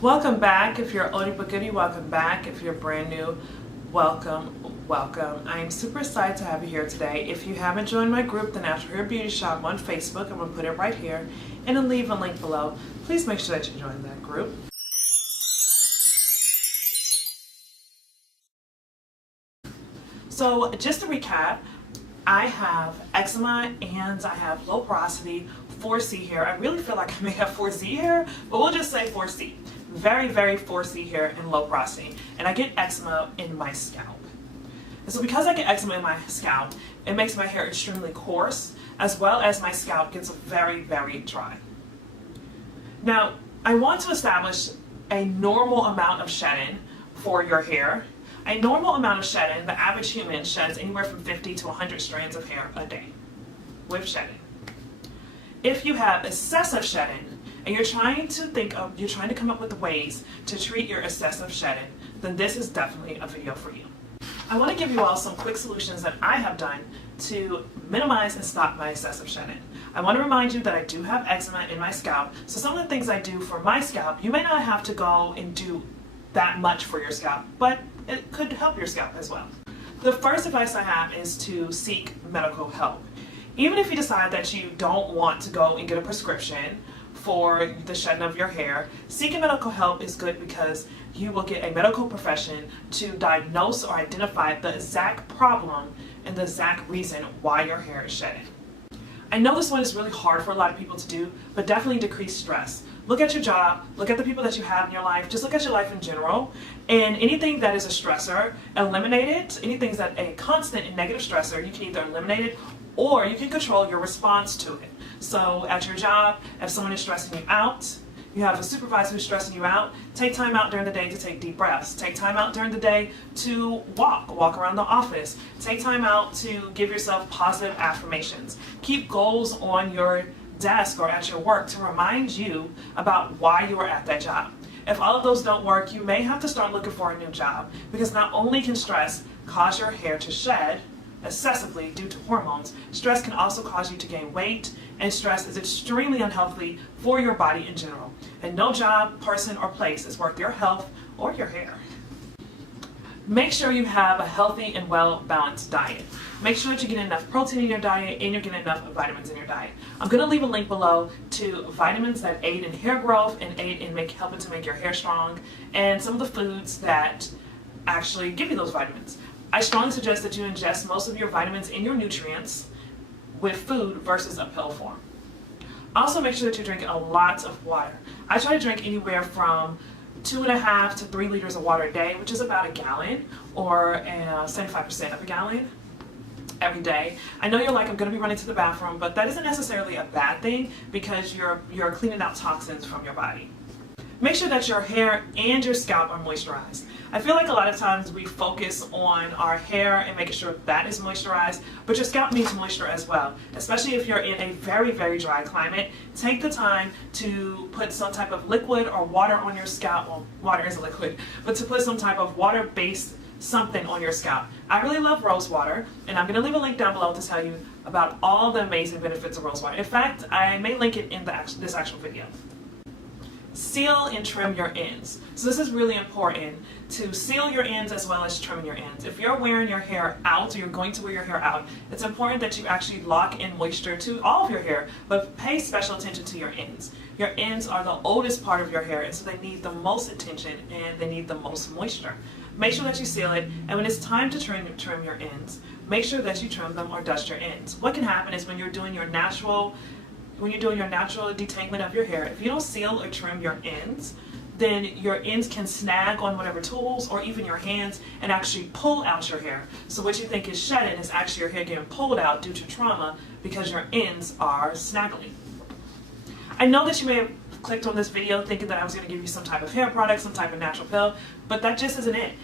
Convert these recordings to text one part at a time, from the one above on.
Welcome back. If you're oldie but goodie, welcome back. If you're brand new, welcome. I am super excited to have you here today. If you haven't joined my group, The Natural Hair Beauty Shop on Facebook, I'm going to put it right here and I'll leave a link below. Please make sure that you join that group. So just to recap, I have eczema and I have low porosity, 4C hair. I really feel like I may have 4Z hair, but we'll just say 4C. Very 4C hair and low porosity. And I get eczema in my scalp. And so because I get eczema in my scalp, it makes my hair extremely coarse, as well as my scalp gets very dry. Now, I want to establish a normal amount of shedding for your hair. A normal amount of shedding, the average human sheds anywhere from 50 to 100 strands of hair a day with shedding. If you have excessive shedding and you're trying to come up with ways to treat your excessive shedding, then this is definitely a video for you. I want to give you all some quick solutions that I have done to minimize and stop my excessive shedding. I want to remind you that I do have eczema in my scalp, so some of the things I do for my scalp, you may not have to go and do that much for your scalp, but it could help your scalp as well. The first advice I have is to seek medical help. Even if you decide that you don't want to go and get a prescription for the shedding of your hair, seeking medical help is good because you will get a medical profession to diagnose or identify the exact problem and the exact reason why your hair is shedding. I know this one is really hard for a lot of people to do, but definitely decrease stress. Look at your job, look at the people that you have in your life, just look at your life in general, and anything that is a stressor, eliminate it. Anything that's a constant and negative stressor, you can either eliminate it or you can control your response to it. So at your job, if someone is stressing you out, you have a supervisor who's stressing you out, take time out during the day to take deep breaths. Take time out during the day to walk around the office. Take time out to give yourself positive affirmations. Keep goals on your desk or at your work to remind you about why you are at that job. If all of those don't work, you may have to start looking for a new job, because not only can stress cause your hair to shed excessively due to hormones, stress can also cause you to gain weight, and stress is extremely unhealthy for your body in general. And no job, person, or place is worth your health or your hair. Make sure you have a healthy and well-balanced diet. Make sure that you get enough protein in your diet and you're getting enough vitamins in your diet. I'm going to leave a link below to vitamins that aid in hair growth and aid in helping to make your hair strong, and some of the foods that actually give you those vitamins. I strongly suggest that you ingest most of your vitamins and your nutrients with food versus a pill form. Also, make sure that you drink a lot of water. I try to drink anywhere from 2.5 to 3 liters of water a day, which is about a gallon, or 75% of a gallon every day. I know you're like, I'm going to be running to the bathroom, but that isn't necessarily a bad thing because you're cleaning out toxins from your body. Make sure that your hair and your scalp are moisturized. I feel like a lot of times we focus on our hair and making sure that is moisturized, but your scalp needs moisture as well. Especially if you're in a very dry climate, take the time to put some type of liquid or water on your scalp. Well, water is a liquid, but to put some type of water-based something on your scalp. I really love rose water, and I'm going to leave a link down below to tell you about all the amazing benefits of rose water. In fact, I may link it in this actual video. Seal and trim your ends. So this is really important, to seal your ends as well as trimming your ends. If you're wearing your hair out, or you're going to wear your hair out, it's important that you actually lock in moisture to all of your hair, but pay special attention to your ends. Your ends are the oldest part of your hair, and so they need the most attention and they need the most moisture. Make sure that you seal it, and when it's time to trim your ends, make sure that you trim them or dust your ends. What can happen is when you're doing your natural detanglement of your hair, if you don't seal or trim your ends, then your ends can snag on whatever tools or even your hands and actually pull out your hair. So what you think is shedding is actually your hair getting pulled out due to trauma because your ends are snaggly. I know that you may have clicked on this video thinking that I was going to give you some type of hair product, some type of natural pill, but that just isn't it.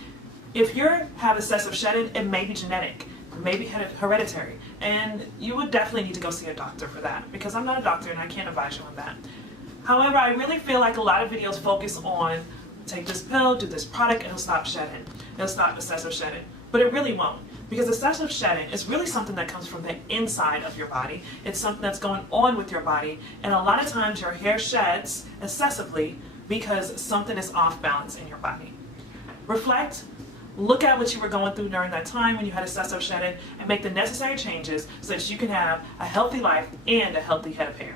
If you have excessive shedding, it may be genetic. Maybe hereditary, and you would definitely need to go see a doctor for that, because I'm not a doctor and I can't advise you on that. However, I really feel like a lot of videos focus on take this pill, do this product, and it'll stop shedding. It'll stop excessive shedding, but it really won't, because excessive shedding is really something that comes from the inside of your body. It's something that's going on with your body, and a lot of times your hair sheds excessively because something is off balance in your body. Reflect, look at what you were going through during that time when you had excessive shedding, and make the necessary changes so that you can have a healthy life and a healthy head of hair.